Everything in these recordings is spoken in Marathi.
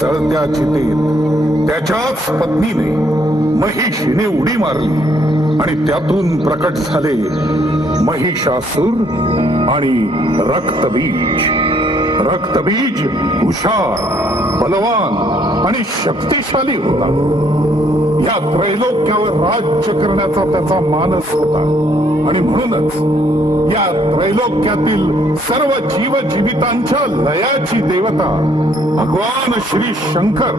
जळत्या चितेत त्याच्याच पत्नीने महिषीने उडी मारली आणि त्यातून प्रकट झाले महिषासुर आणि रक्तबीज. रक्तबीज हुशार, बलवान आणि शक्तिशाली होता. या त्रैलोक्यावर राज्य करण्याचा त्याचा मानस होता आणि म्हणूनच या त्रैलोक्यातील सर्व जीवजीवितांच्या लयाची देवता भगवान श्री शंकर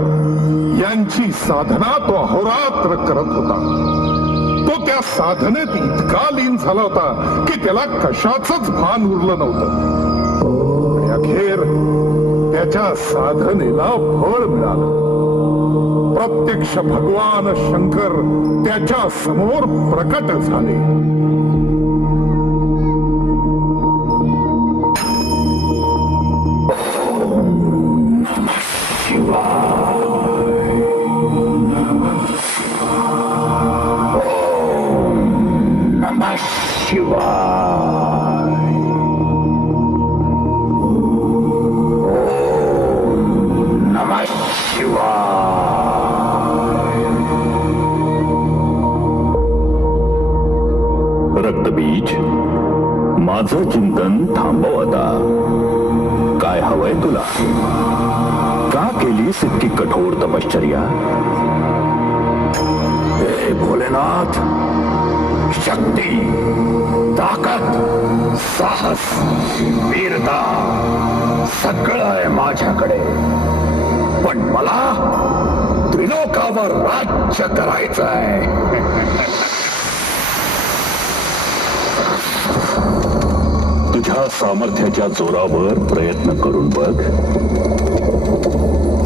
यांची साधना तो अहोरात्र करत होता. तो त्या साधनेत इतका लीन झाला होता की त्याला कशाचंच भान उरलं नव्हतं. अखेर त्याच्या साधनेला फळ मिळालं. प्रत्यक्ष भगवान शंकर त्याच्या समोर प्रकट झाले. नमः शिवाय. नमः शिवाय. रक्तबीज, माझं चिंतन थांबव आता. काय हवंय तुला? का केलीस इतकी कठोर तपश्चर्या? हे भोलेनाथ, शक्ती, ताकद, साहस, वीरता सगळं आहे माझ्याकडे, पण मला त्रिलोकावर राज्य करायचं आहे. तुझ्या सामर्थ्याच्या जोरावर प्रयत्न करून बघ.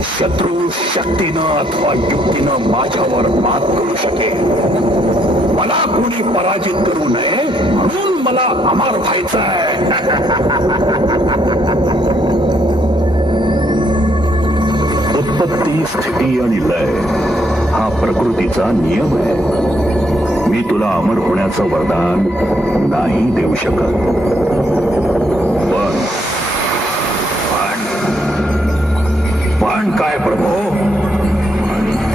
शत्रू शक्तीनं अथवा युक्तीनं माझ्यावर मात करू शकेल. मला कोणी पराजित करू नये म्हणून मला अमर व्हायचं आहे. उत्पत्ती, स्थिती आणि लय हा प्रकृतीचा नियम आहे. मी तुला अमर होण्याचं वरदान नाही देऊ शकत. पण काय प्रभू,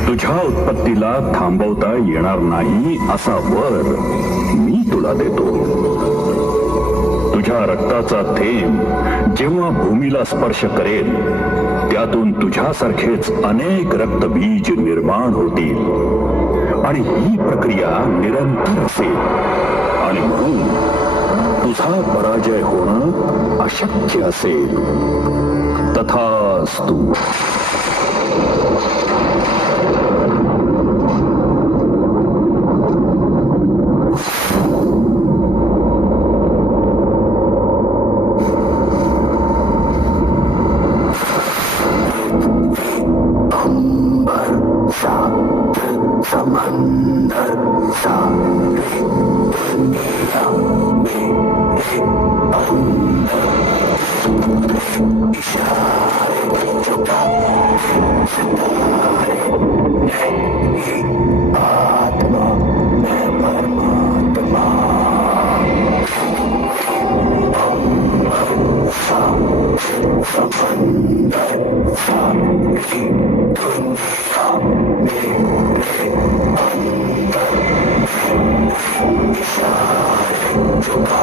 तुझ्या उत्पत्तीला थांबवता येणार नाही असा वर मी तुला देतो. तुझ्या रक्ताचा थेंब जेव्हा भूमीला स्पर्श करेल त्यातून तुझ्यासारखेच अनेक रक्तबीज निर्माण होतील आणि ही प्रक्रिया निरंतर असेल आणि म्हणून तुझा पराजय होणं अशक्य असेल. तथास्तु. समंदर सारे दुनिया में इशारे छुपा सितारे. नहीं आत्मा मैं परमात्मा. समंदर सारी दुनिया मेरे अंदर इशारे छुपा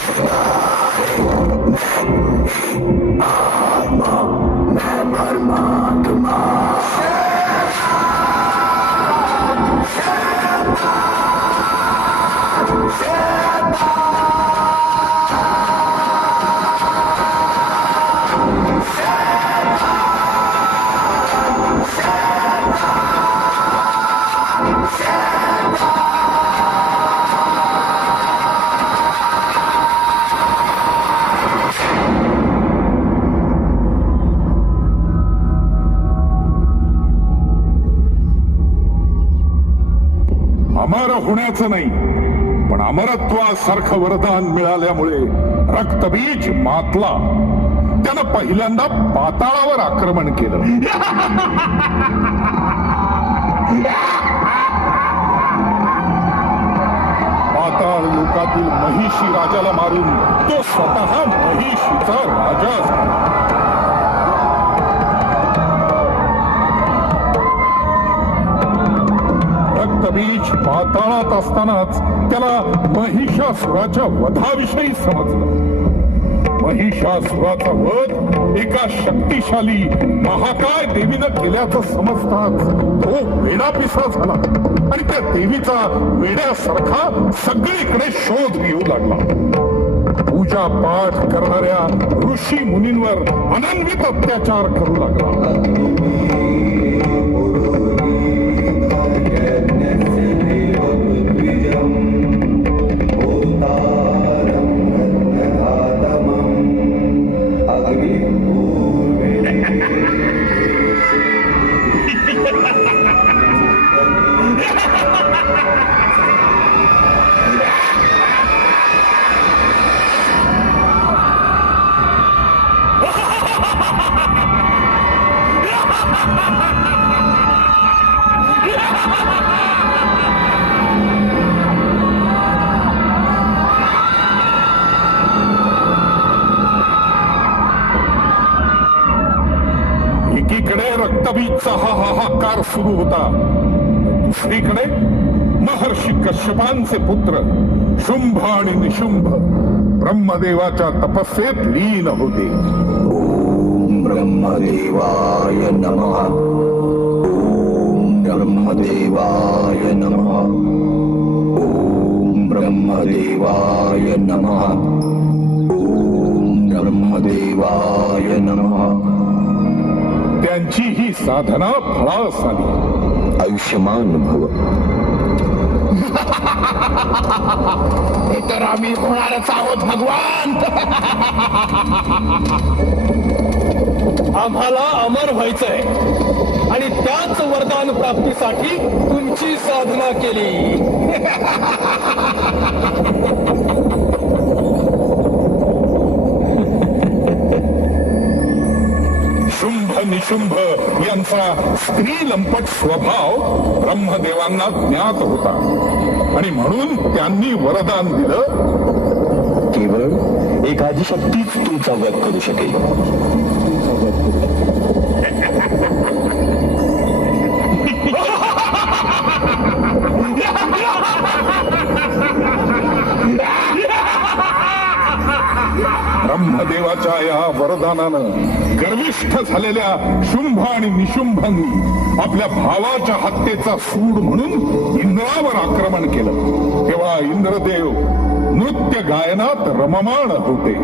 सितारे. नहीं आत्मा मैं परमात्मा. अमर होण्याचं नाही, पण अमरत्वासारखं वरदान मिळाल्यामुळे रक्तबीज मातला. त्यानं पहिल्यांदा पाताळावर आक्रमण केलं. पाताळ लोकातील महिषी राजाला मारून तो स्वतः महिषीचा राजा झाला. रक्तबीज पाताळात असतानाच त्याला महिषासुराच्या वधाविषयी समजलं. महिषासुराचा वध एका शक्तिशाली महाकाय देवीनं केल्याचं समजताच तो वेडापिसा झाला आणि त्या देवीचा वेड्यासारखा सगळीकडे शोध घेऊ लागला. पूजा पाठ करणाऱ्या ऋषी मुनींवर अनन्वित अत्याचार करू लागला. एकीकडे रक्तबीजचा हा हाहाकार सुरू होता, दुसरीकडे महर्षी कश्यपांचे पुत्र शुंभ आणि निशुंभ ब्रह्मदेवाच्या तपस्येत लीन होते. ओम ब्रह्मदेवाय नमः. ओम ब्रह्मदेवाय नमः. ओम ब्रह्मदेवाय नमः. ओम ब्रह्मदेवाय नमः. त्यांची ही साधना फळास आली. आयुष्यमान भव. हे तर आम्ही होणारच आहोत भगवान. आम्हाला अमर व्हायचंय आणि त्याच वरदान प्राप्तीसाठी तुमची साधना केली. शुंभ निशुंभ यांचा स्त्री लंपट स्वभाव ब्रह्मदेवांना ज्ञात होता आणि म्हणून त्यांनी वरदान दिलं. केवळ एक आदिशक्तीच तुमचा वध करू शकेल. ब्रह्मदेवाच्या या वरदानानं गर्विष्ठ झालेल्या शुंभ आणि निशुंभांनी आपल्या भावाच्या हत्येचा सूड म्हणून इंद्रावर आक्रमण केलं. तेव्हा इंद्रदेव नृत्य गायनात रममाण होते.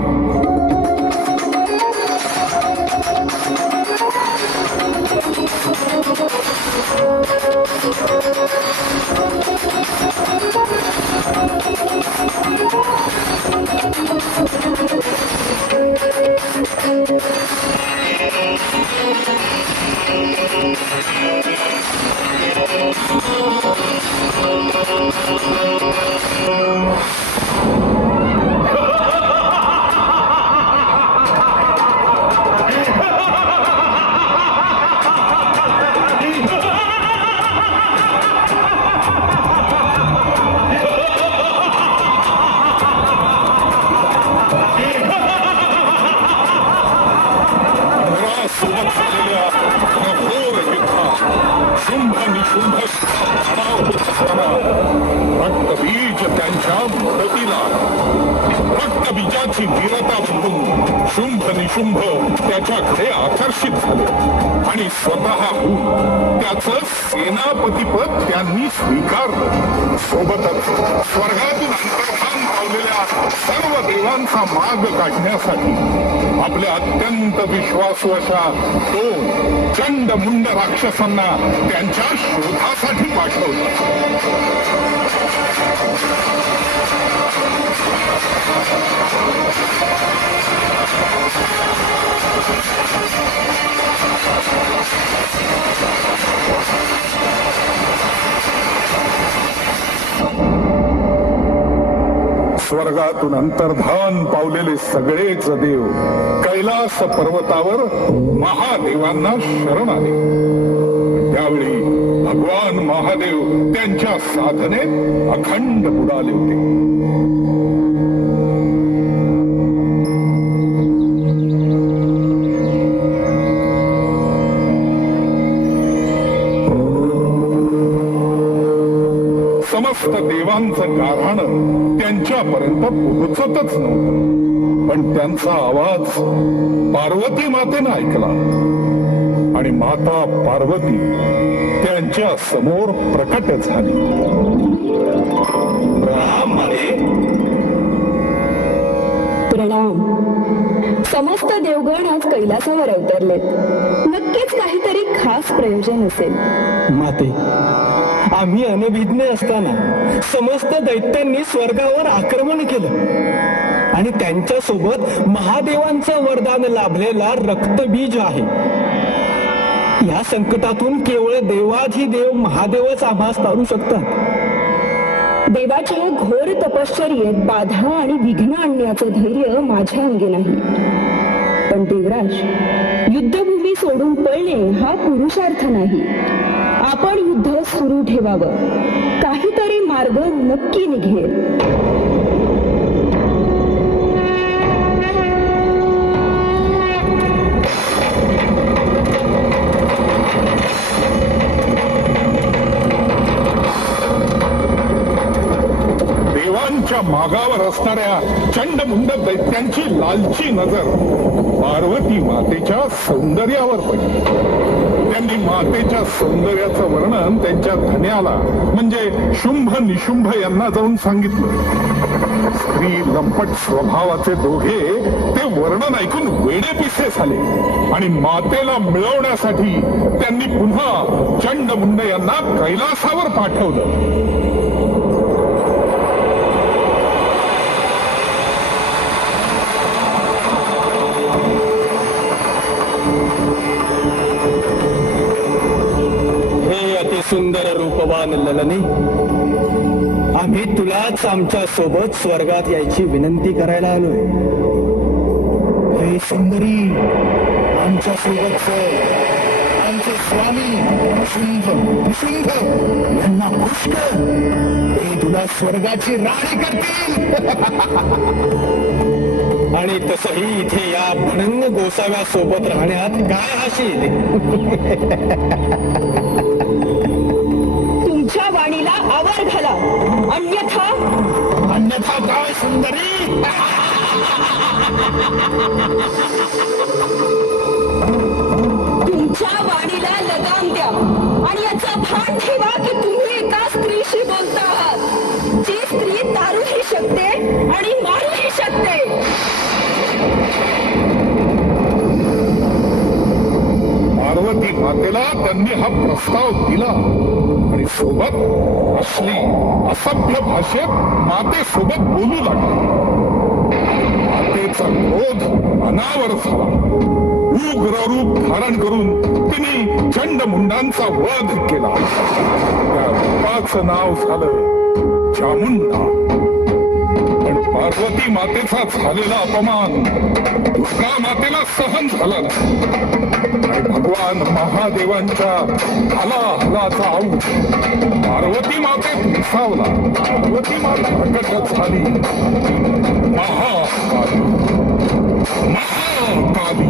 रक्तबीज त्यांच्या मदतीला. रक्तबीजाची वीरता बघून शुंभ निशुंभ त्याच्याकडे आकर्षित झाले आणि स्वतःहून त्याचं सेनापतीपद त्यांनी स्वीकारलं. सोबतच स्वर्गातून अंतर्धान पावलेल्या सर्व देवांचा मार्ग काढण्यासाठी आपल्या अत्यंत विश्वासू अशा 2 चंडमुंड राक्षसांना त्यांच्या शोधासाठी पाठवलं. स्वर्गातून अंतर्धान पावलेले सगळेच देव कैलास पर्वतावर महादेवांना शरण आले. त्यावेळी भगवान महादेव त्यांच्या साधनेत अखंड बुडाले होते. समस्त देवांचं गाऱ्हाण त्यांच्यापर्यंत पोहोचतच नव्हतं. पण त्यांचा आवाज पार्वती मातेनं ऐकला आणि माता पार्वती त्यांच्या समोर प्रकट झाली. प्रणाम. समस्त देवगण आज कैलासावर अवतरलेत. नक्कीच काहीतरी खास प्रयोजन असेल. माते, आम्ही अनभिज्ञ असताना समस्त दैत्यांनी स्वर्गावर आक्रमण केलं आणि त्यांच्या सोबत महादेवांचं वरदान लाभलेला रक्तबीज आहे. या संकटातून केवळ देवाधिदेव महादेवच आभास तारू शकतात. देवाच्या घोर तपश्चर्येत बाधा आणि विघ्न आणण्याचं धैर्य माझ्या अंगी नाही. पण देवराज, युद्धभूमी सोडून पळणे हा पुरुषार्थ नाही. आपण युद्ध सुरू ठेवावं. काहीतरी मार्ग नक्की निघेल. देवांच्या मागावर असणाऱ्या चंडमुंड दैत्यांची लालची नजर पार्वती मातेच्या सौंदर्यावर पडली. त्यांनी मातेच्या सौंदर्याचं वर्णन त्यांच्या धन्याला म्हणजे शुंभ निशुंभ यांना जाऊन सांगितलं. स्त्री लंपट स्वभावाचे दोघे ते वर्णन ऐकून वेडेपिसे झाले आणि मातेला मिळवण्यासाठी त्यांनी पुन्हा चंडमुंड यांना कैलासावर पाठवलं. सुंदर रूपवान ललने, आम्ही तुलाच आमच्या सोबत स्वर्गात यायची विनंती करायला आलोय. हे सुंदरी, आमच्या सोबत आमचे स्वामी शुंभ यांना खुश कर. ते तुला स्वर्गाची राणी करतील. आणि तसही इथे या भणंग गोसाव्या सोबत राहण्यात काय हाशील. तुमच्या वाणीला आवर घाला, अन्यथा काय सुंदरी. तुमच्या वाणीला लगाम द्या आणि याचा भान ठेवा की तुम्ही एका स्त्रीशी बोलता आहात, जी स्त्री तारूही शकते आणि मारूही शकते. पार्वती मातेला त्यांनी हा प्रस्ताव दिला आणि सोबत असली असभ्य भाषेत मातेसोबत बोलू लागले. मातेचा क्रोध अनावर झाला. उग्र रूप धारण करून तिने चंडमुंडांचा वध केला. त्या रूपाचं नाव झालं चामुंडा. पण पार्वती मातेचा झालेला अपमान दुर्गा मातेला सहन झाला नाही. भगवान महादेवांच्या हलाहलाचा आऊत पार्वती मातेत विसावला. पार्वती माता प्रकट झाली. महाकाली, महाकाली.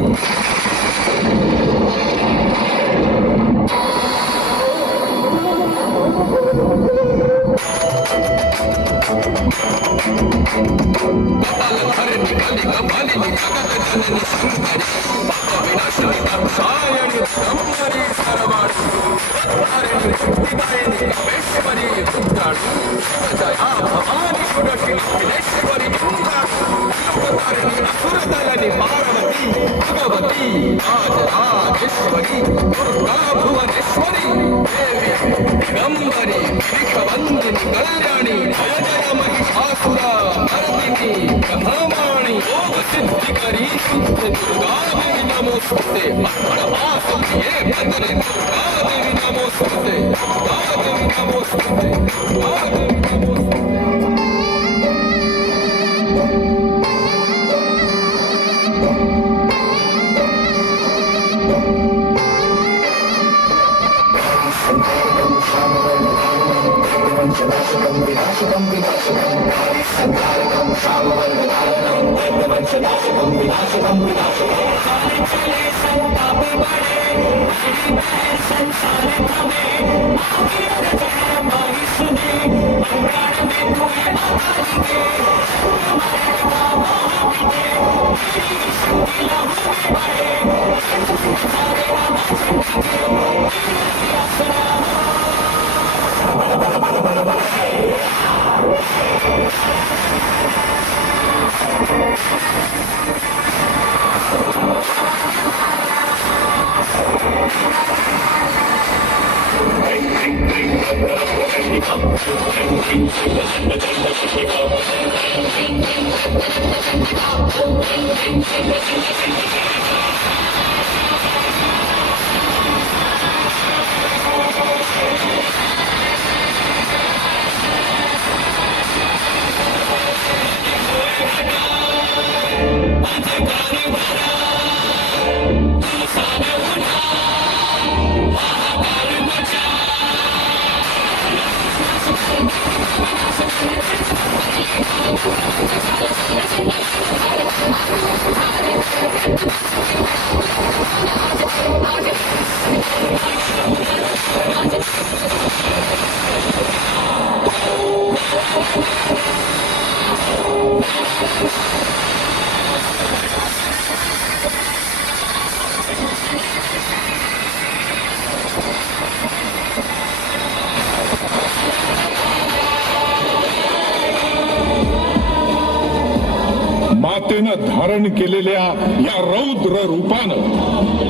मातेनं धारण केलेल्या या रौद्र रूपानं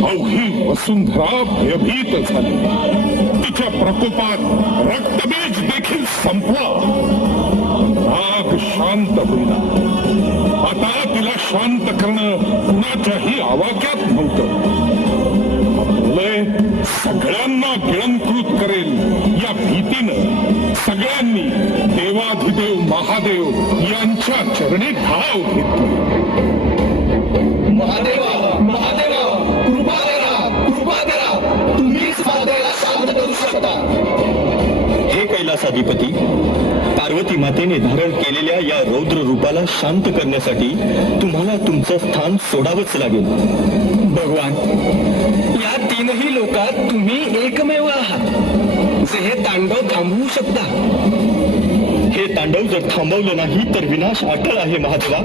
अवघी वसुंधरा भयभीत झाली. तिच्या प्रकोपात रक्तबीज देखील संपला. राग शांत होईना. आता तिला शांत करणं कुणाच्याही आवाक्यात नव्हतं. प्रलय सगळ्यांना गिळंकृत करेल या भीतीनं सगळ्यांनी देवाधिदेव महादेव यांच्या चरणी धाव घेतली. महादेवा महादेवा, कृपा करा कृपा करा, तुम्हीच महादेवाला शांत करू शकता. हे कैलासाधिपती, पार्वती मातेने धारण केलेल्या या रौद्र रूपाला शांत करण्यासाठी तुम्हाला तुमचं स्थान सोडावंच लागेल. भगवान, या तीनही लोकात तुम्ही एकमेव आहात जे हे तांडव थांबवू शकता. हे तांडव जर थांबवलं नाही तर विनाश अटळ आहे महादेवा.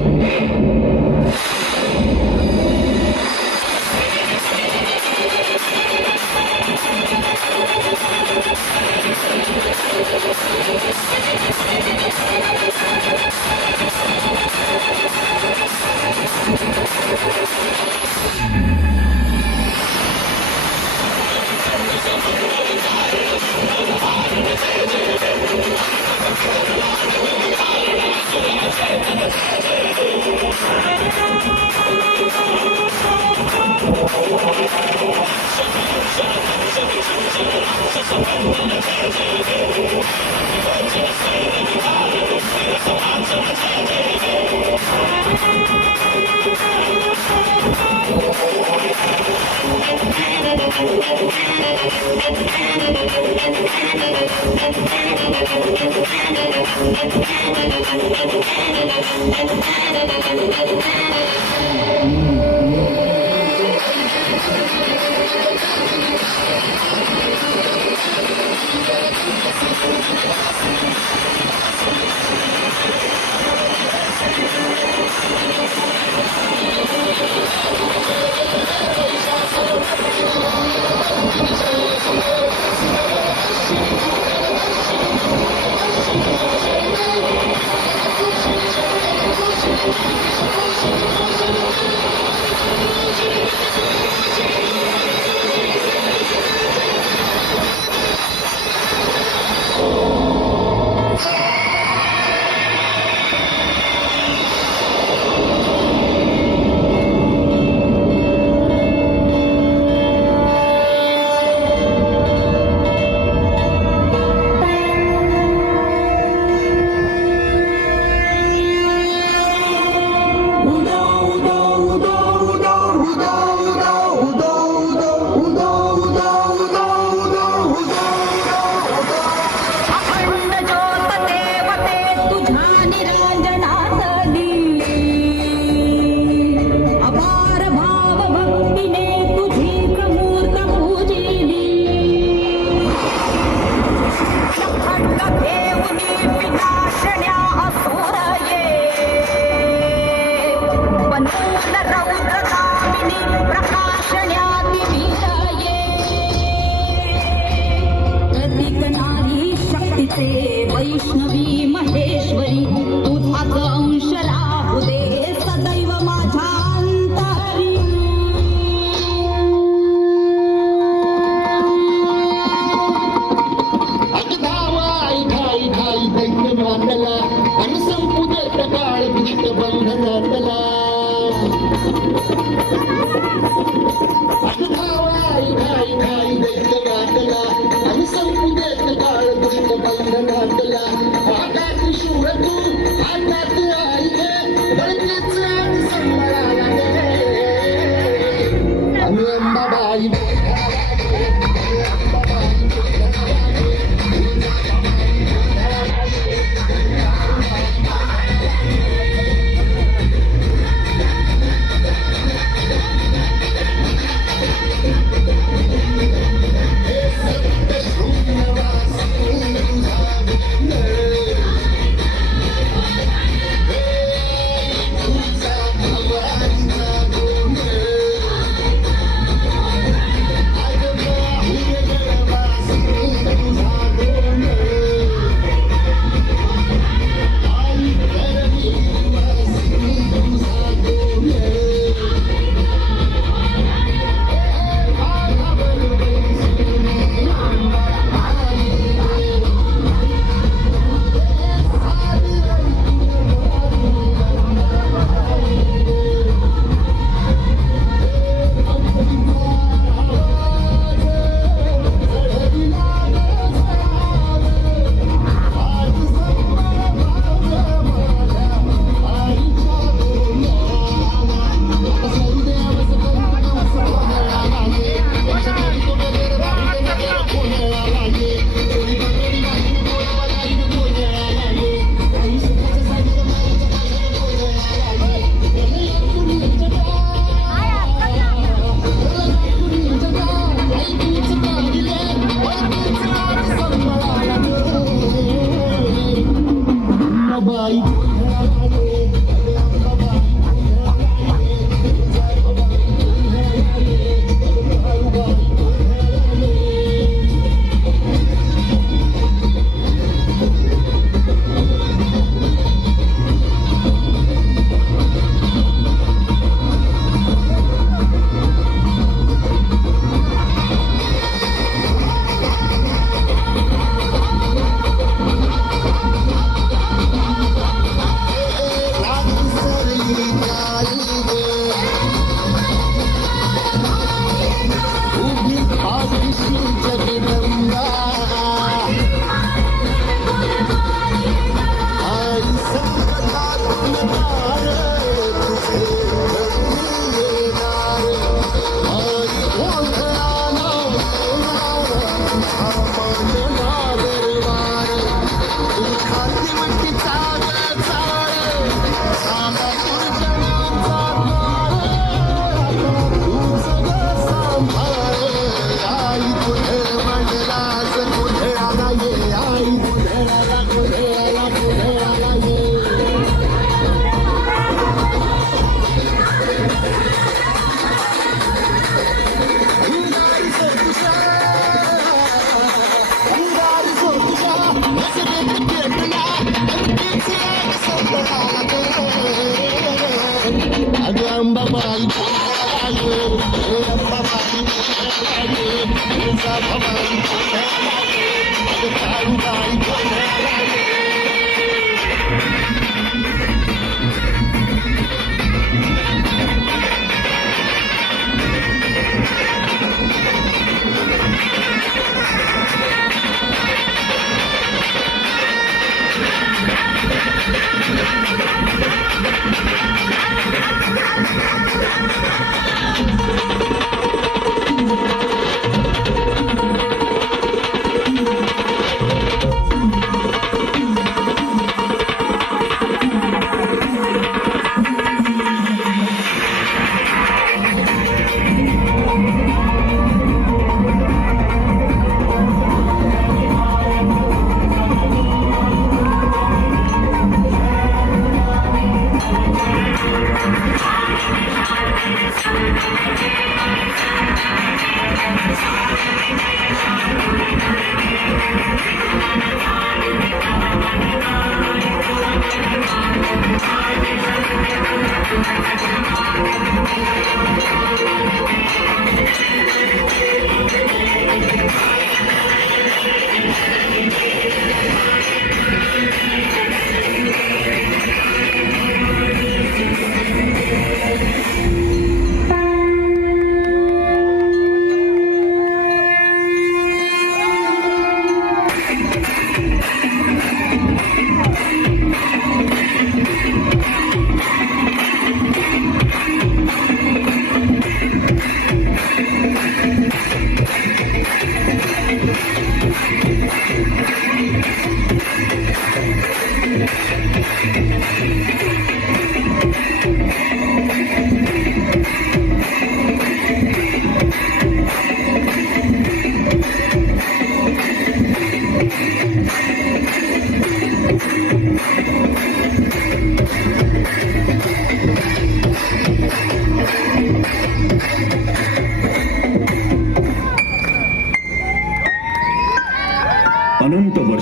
वैष्णवी महेश्वरी तुझाच अंश राहू दे सदैव नांदला घाई घाई दैत्य नांदला आणि संपू देत काळ दुष्ट बंध नांदला आता त्रिशूळ तू आता ते आई घे दैत्याच आणि संबळाला दे आणि अंबाबाई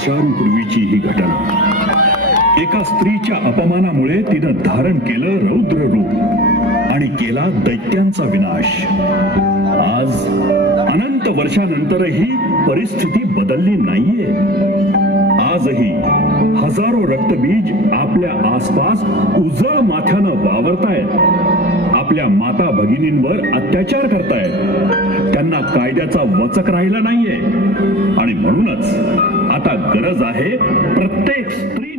वर्षांपूर्वीची ही घटना. एका स्त्रीच्या अपमानामुळे तिनं धारण केलं रौद्र रूप आणि केला दैत्यांचा विनाश. आज अनंत वर्षानंतरही परिस्थिती बदलली नाहीये. आजही हजारो रक्तबीज आपल्या आसपास उजळ माथ्यानं वावरतायत. आपल्या माता भगिनींवर अत्याचार करतायत. त्यांना कायद्याचा वचक राहिला नाहीये. आणि म्हणूनच आता गरज आहे प्रत्येक स्त्री